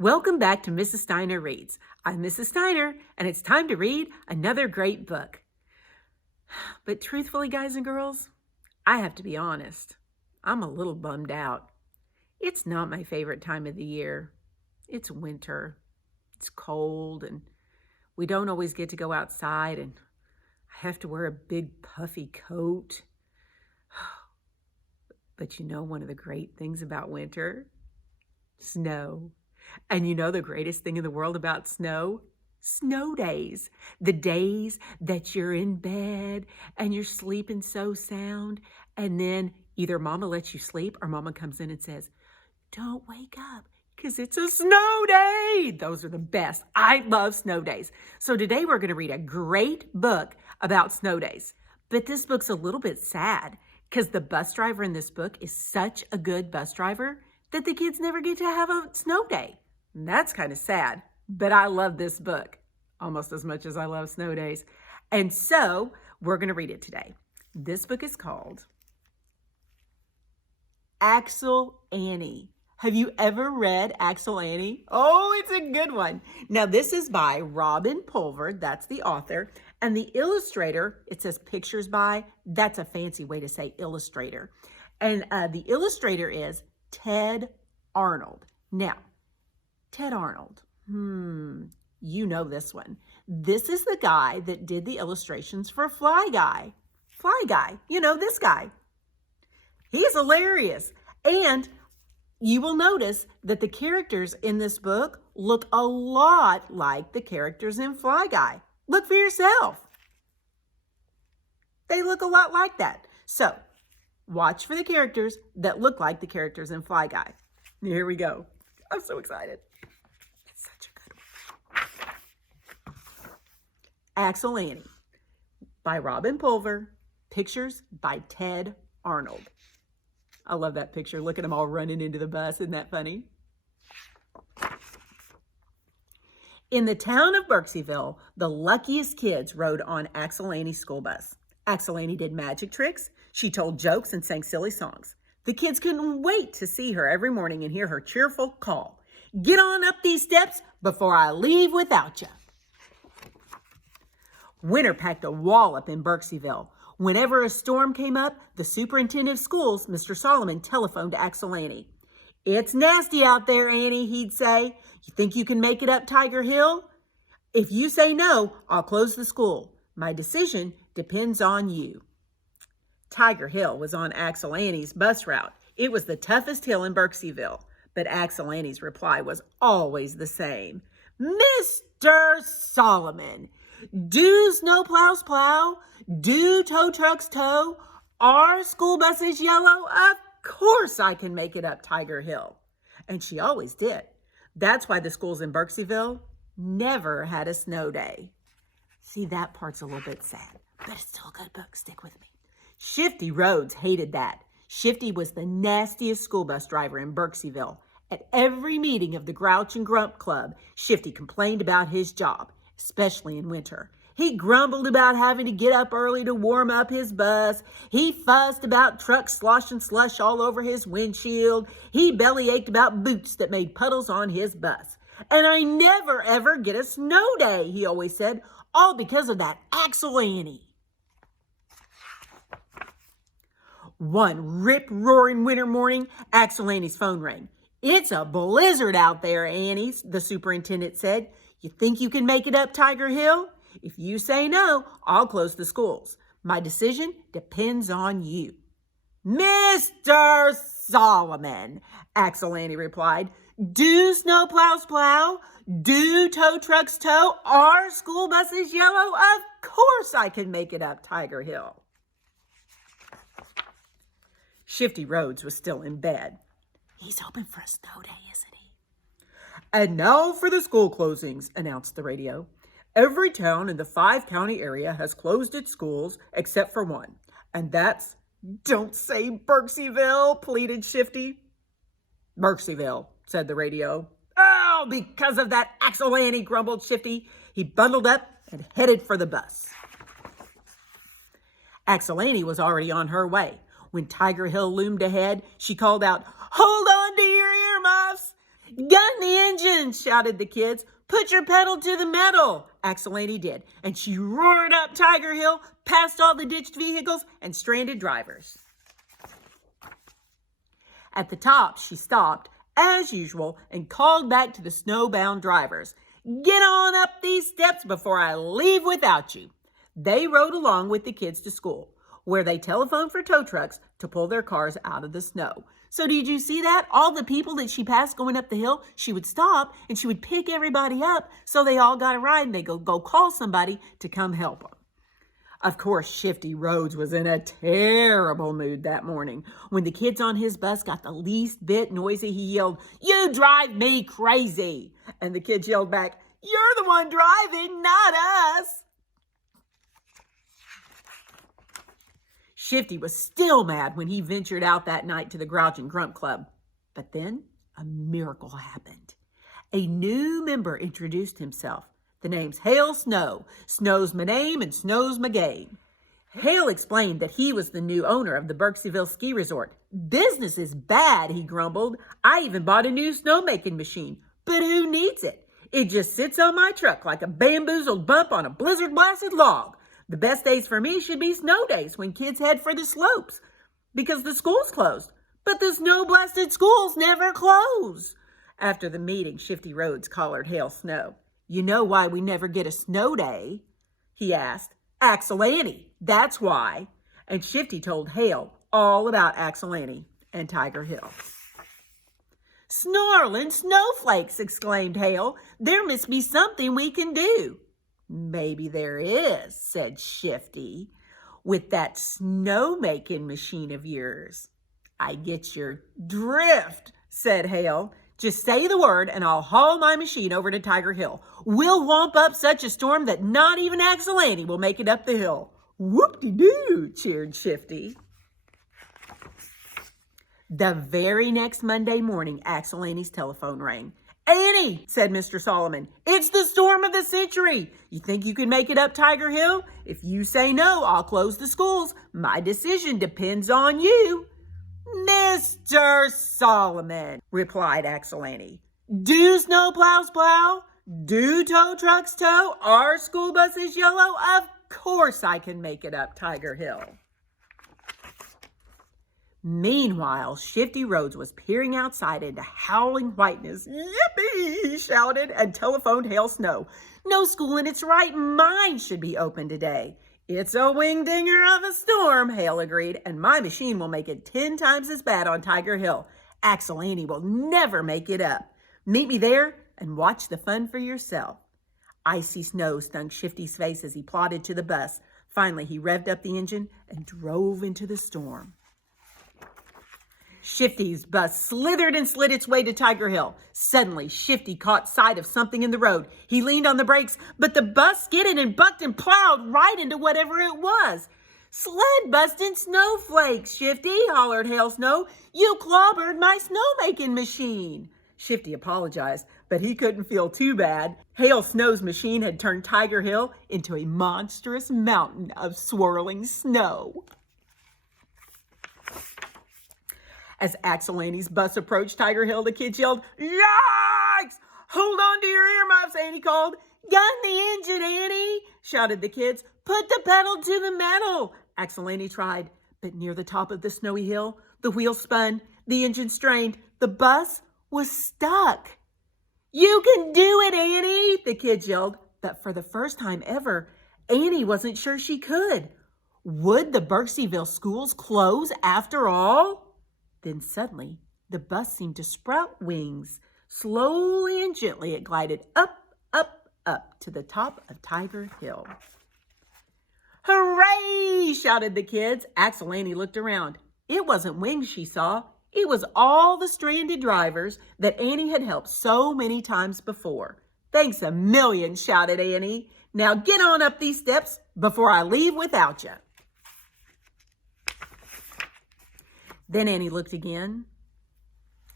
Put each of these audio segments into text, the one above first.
Welcome back to Mrs. Steiner Reads. I'm Mrs. Steiner, and it's time to read another great book. But truthfully, guys and girls, I have to be honest. I'm a little bummed out. It's not my favorite time of the year. It's winter. It's cold, and we don't always get to go outside, and I have to wear a big puffy coat. But you know one of the great things about winter? Snow. And you know the greatest thing in the world about snow? Snow days. The days that you're in bed and you're sleeping so sound, and then either mama lets you sleep or mama comes in and says, "Don't wake up because it's a snow day." Those are the best. I love snow days. So today we're going to read a great book about snow days. But this book's a little bit sad because the bus driver in this book is such a good bus driver that the kids never get to have a snow day. And that's kind of sad, but I love this book almost as much as I love snow days. And so we're going to read it today. This book is called Axel Annie. Have you ever read Axel Annie? Oh, it's a good one. Now, this is by Robin Pulver. That's the author. And the illustrator, it says pictures by. That's a fancy way to say illustrator. And the illustrator is Ted Arnold. Now, Ted Arnold, you know this one. This is the guy that did the illustrations for Fly Guy. Fly Guy, you know this guy. He's hilarious. And you will notice that the characters in this book look a lot like the characters in Fly Guy. Look for yourself. They look a lot like that. So, watch for the characters that look like the characters in Fly Guy. Here we go. I'm so excited. It's such a good one. Axel Annie by Robin Pulver. Pictures by Ted Arnold. I love that picture. Look at them all running into the bus. Isn't that funny? In the town of Berkseyville, the luckiest kids rode on Axel Annie's school bus. Axel Annie did magic tricks. She told jokes and sang silly songs. The kids couldn't wait to see her every morning and hear her cheerful call. "Get on up these steps before I leave without you." Winter packed a wallop in Berkseyville. Whenever a storm came up, the superintendent of schools, Mr. Solomon, telephoned to Axel Annie. "It's nasty out there, Annie," he'd say. "You think you can make it up Tiger Hill? If you say no, I'll close the school. My decision depends on you." Tiger Hill was on Axel Annie's bus route. It was the toughest hill in Berkseyville, but Axel Annie's reply was always the same. "Mr. Solomon, do snowplows plow? Do tow trucks tow? Are school buses yellow? Of course I can make it up Tiger Hill." And she always did. That's why the schools in Berkseyville never had a snow day. See, that part's a little bit sad, but it's still a good book. Stick with me. Shifty Rhodes hated that. Shifty was the nastiest school bus driver in Berkseyville. At every meeting of the Grouch and Grump Club, Shifty complained about his job, especially in winter. He grumbled about having to get up early to warm up his bus. He fussed about trucks sloshing slush all over his windshield. He bellyached about boots that made puddles on his bus. "And I never, ever get a snow day," he always said, "all because of that Axel Annie." One rip-roaring winter morning, Axel Annie's phone rang. "It's a blizzard out there, Annie," the superintendent said. "You think you can make it up Tiger Hill? If you say no, I'll close the schools. My decision depends on you." "Mr. Solomon," Axel Annie replied, "do snowplows plow? Do tow trucks tow? Are school buses yellow? Of course I can make it up Tiger Hill." Shifty Rhodes was still in bed. "He's hoping for a snow day, isn't he?" "And now for the school closings," announced the radio. "Every town in the 5-county area has closed its schools except for one. And that's—" "Don't say Berkseyville," pleaded Shifty. "Berkseyville," said the radio. "Oh, because of that Axel Annie," grumbled Shifty. He bundled up and headed for the bus. Axel Annie was already on her way. When Tiger Hill loomed ahead, she called out, "Hold on to your earmuffs! Gun the engine, shouted the kids. Put your pedal to the metal, Axelani did, and she roared up Tiger Hill, past all the ditched vehicles and stranded drivers. At the top, she stopped, as usual, and called back to the snowbound drivers. Get on up these steps before I leave without you. They rode along with the kids to school, where they telephoned for tow trucks to pull their cars out of the snow. So did you see that? All the people that she passed going up the hill, she would stop and she would pick everybody up so they all got a ride and they go call somebody to come help them. Of course, Shifty Rhodes was in a terrible mood that morning. When the kids on his bus got the least bit noisy, he yelled, "You drive me crazy!" And the kids yelled back, "You're the one driving, not us!" Shifty was still mad when he ventured out that night to the Grouch and Grump Club. But then a miracle happened. A new member introduced himself. The name's Hale Snow. Snow's my name and Snow's my game. Hale explained that he was the new owner of the Berkseyville Ski Resort. Business is bad, he grumbled. I even bought a new snowmaking machine. But who needs it? It just sits on my truck like a bamboozled bump on a blizzard-blasted log. The best days for me should be snow days when kids head for the slopes because the school's closed. But the snow-blasted schools never close. After the meeting, Shifty Rhodes collared Hale Snow. You know why we never get a snow day? He asked. Axelani, that's why. And Shifty told Hale all about Axelani and Tiger Hill. Snarling snowflakes, exclaimed Hale. There must be something we can do. Maybe there is, said Shifty, with that snowmaking machine of yours. I get your drift, said Hale. Just say the word and I'll haul my machine over to Tiger Hill. We'll whomp up such a storm that not even Axelani will make it up the hill. Whoop-de-doo, cheered Shifty. The very next Monday morning, Axelani's telephone rang. Annie, said Mr. Solomon, it's the storm of the century. You think you can make it up Tiger Hill? If you say no, I'll close the schools. My decision depends on you. Mr. Solomon, replied Axelani. Do snowplows plow? Do tow trucks tow? Are school buses yellow? Of course I can make it up Tiger Hill. Meanwhile, Shifty Rhodes was peering outside into howling whiteness. Yippee, he shouted and telephoned Hale Snow. No school in its right mind should be open today. It's a wing-dinger of a storm, Hale agreed, and my machine will make it 10 times as bad on Tiger Hill. Axelani will never make it up. Meet me there and watch the fun for yourself. Icy snow stung Shifty's face as he plodded to the bus. Finally, he revved up the engine and drove into the storm. Shifty's bus slithered and slid its way to Tiger Hill. Suddenly, Shifty caught sight of something in the road. He leaned on the brakes, but the bus skidded and bucked and plowed right into whatever it was. Sled busting snowflakes, Shifty, hollered Hale Snow. You clobbered my snowmaking machine. Shifty apologized, but he couldn't feel too bad. Hale Snow's machine had turned Tiger Hill into a monstrous mountain of swirling snow. As Axelani's bus approached Tiger Hill, the kids yelled, Yikes! Hold on to your earmuffs, Annie called. Gun the engine, Annie, shouted the kids. Put the pedal to the metal. Axelani tried, but near the top of the snowy hill, the wheels spun, the engine strained, the bus was stuck. You can do it, Annie, the kids yelled. But for the first time ever, Annie wasn't sure she could. Would the Berkseyville schools close after all? Then suddenly, the bus seemed to sprout wings. Slowly and gently, it glided up, up, up to the top of Tiger Hill. Hooray! Shouted the kids. Axelani looked around. It wasn't wings she saw. It was all the stranded drivers that Annie had helped so many times before. Thanks a million, shouted Annie. Now get on up these steps before I leave without you. Then Annie looked again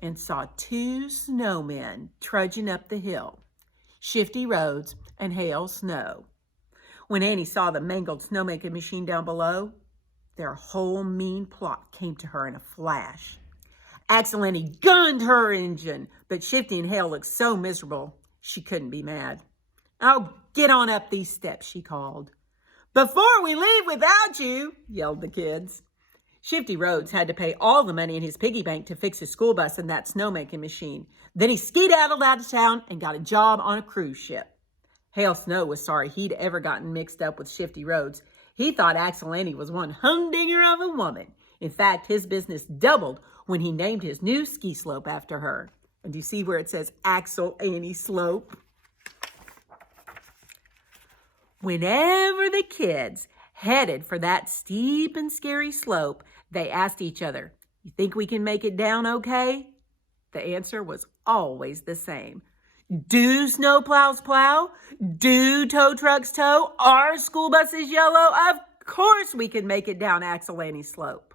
and saw 2 snowmen trudging up the hill, Shifty Rhodes and Hale Snow. When Annie saw the mangled snowmaking machine down below, their whole mean plot came to her in a flash. Axel Annie gunned her engine, but Shifty and Hale looked so miserable, she couldn't be mad. "Oh, get on up these steps," she called. "Before we leave without you," yelled the kids. Shifty Rhodes had to pay all the money in his piggy bank to fix his school bus and that snowmaking machine. Then he skedaddled out of town and got a job on a cruise ship. Hale Snow was sorry he'd ever gotten mixed up with Shifty Rhodes. He thought Axel Annie was one humdinger of a woman. In fact, his business doubled when he named his new ski slope after her. And do you see where it says Axel Annie Slope? Whenever the kids headed for that steep and scary slope, they asked each other, "You think we can make it down okay?" The answer was always the same. "Do snowplows plow? Do tow trucks tow? Are school buses yellow? Of course we can make it down Axel Annie Slope."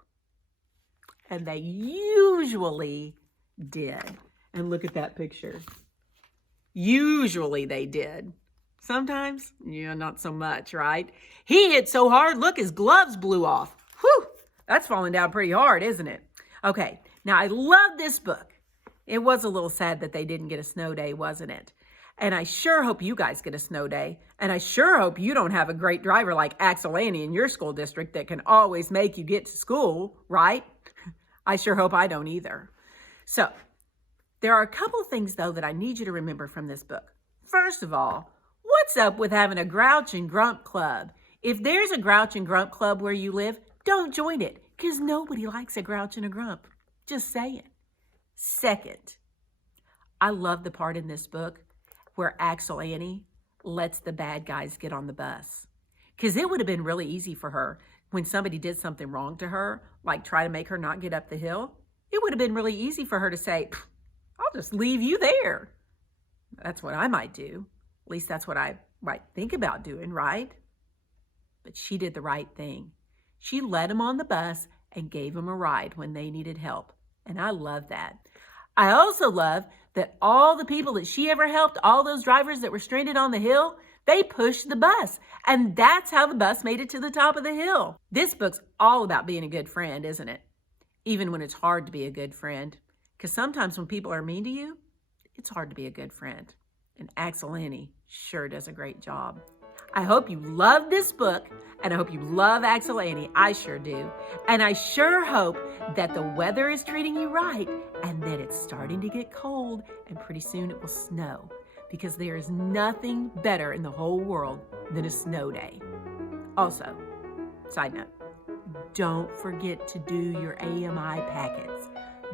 And they usually did. And look at that picture. Usually they did. Sometimes, yeah, not so much, right? He hit so hard, look, his gloves blew off. Whew, that's falling down pretty hard, isn't it? Okay, now I love this book. It was a little sad that they didn't get a snow day, wasn't it? And I sure hope you guys get a snow day. And I sure hope you don't have a great driver like Axel Annie in your school district that can always make you get to school, right? I sure hope I don't either. So, there are a couple things, though, that I need you to remember from this book. First of all, what's up with having a grouch and grump club? If there's a grouch and grump club where you live, don't join it, because nobody likes a grouch and a grump. Just saying. Second, I love the part in this book where Axel Annie lets the bad guys get on the bus. Because it would have been really easy for her when somebody did something wrong to her, like try to make her not get up the hill. It would have been really easy for her to say, "I'll just leave you there." That's what I might do. At least that's what I might think about doing, right? But she did the right thing. She led them on the bus and gave them a ride when they needed help. And I love that. I also love that all the people that she ever helped, all those drivers that were stranded on the hill, they pushed the bus. And that's how the bus made it to the top of the hill. This book's all about being a good friend, isn't it? Even when it's hard to be a good friend. Because sometimes when people are mean to you, it's hard to be a good friend. And Axel Annie sure does a great job. I hope you love this book, and I hope you love Axel Annie. I sure do. And I sure hope that the weather is treating you right and that it's starting to get cold and pretty soon it will snow, because there is nothing better in the whole world than a snow day. Also, side note, don't forget to do your AMI packets.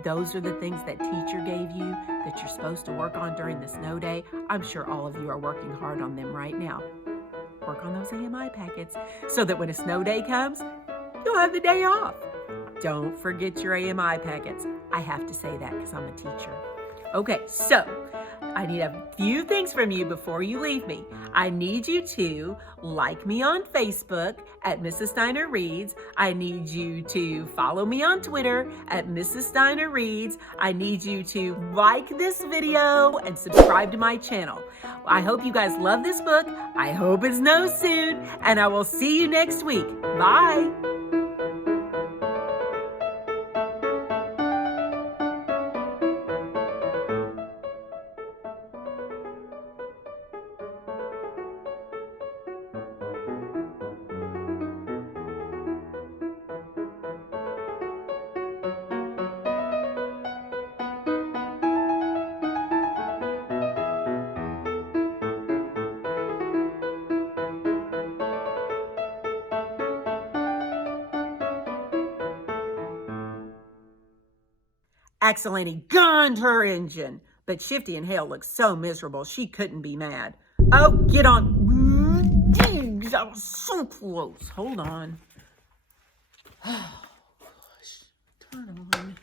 Those are the things that teacher gave you that you're supposed to work on during the snow day. I'm sure all of you are working hard on them right now. Work on those AMI packets so that when a snow day comes, you'll have the day off. Don't forget your AMI packets. I have to say that because I'm a teacher. Okay, so I need a few things from you before you leave me. I need you to like me on Facebook at Mrs. Steiner Reads. I need you to follow me on Twitter at Mrs. Steiner Reads. I need you to like this video and subscribe to my channel. I hope you guys love this book. I hope it snows soon, and I will see you next week. Bye. Axel Annie gunned her engine, but Shifty and Hale looked so miserable she couldn't be mad. "Oh, get on." I was so close. Hold on. Oh, gosh. Turn on.